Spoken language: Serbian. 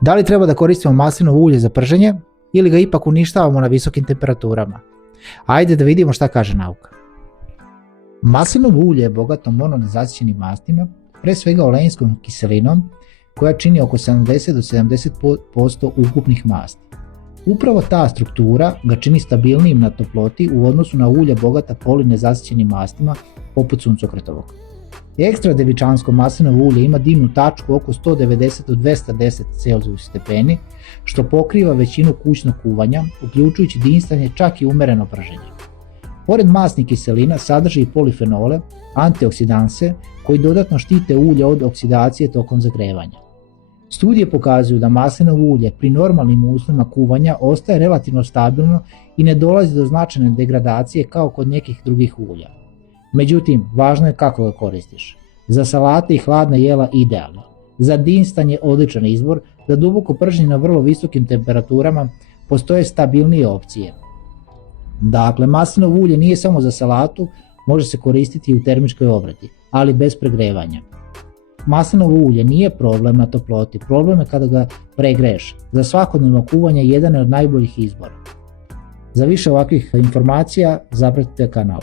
Da li treba da koristimo maslinovo ulje za prženje ili ga ipak uništavamo na visokim temperaturama? Ajde da vidimo šta kaže nauka. Maslinovo ulje je bogato mononezasićenim mastima, pre svega olejnskom kiselinom, koja čini oko 70 do 70% ukupnih masti. Upravo ta struktura ga čini stabilnijim na toploti u odnosu na ulja bogata polinezasićenim mastima poput suncokretovog. Ekstra devičansko maslinovo ulje ima dimnu tačku oko 190 do 210 Celzijus stepeni, što pokriva većinu kućnog kuvanja, uključujući dinstanje čak i umereno prženje. Pored masnih kiselina sadrži i polifenole, antioksidanse, koji dodatno štite ulje od oksidacije tokom zagrevanja. Studije pokazuju da maslinovo ulje pri normalnim uslovima kuvanja ostaje relativno stabilno i ne dolazi do značajne degradacije kao kod nekih drugih ulja. Međutim, važno je kako ga koristiš. Za salate i hladna jela idealno. Za dinstanje odličan izbor, za duboko prženje na vrlo visokim temperaturama postoje stabilnije opcije. Dakle, maslinovo ulje nije samo za salatu, može se koristiti i u termičkoj obradi, ali bez pregrevanja. Maslinovo ulje nije problem na toploti, problem je kada ga pregreješ. Za svakodnevno kuvanje jedan je od najboljih izbora. Za više ovakvih informacija zapratite kanal.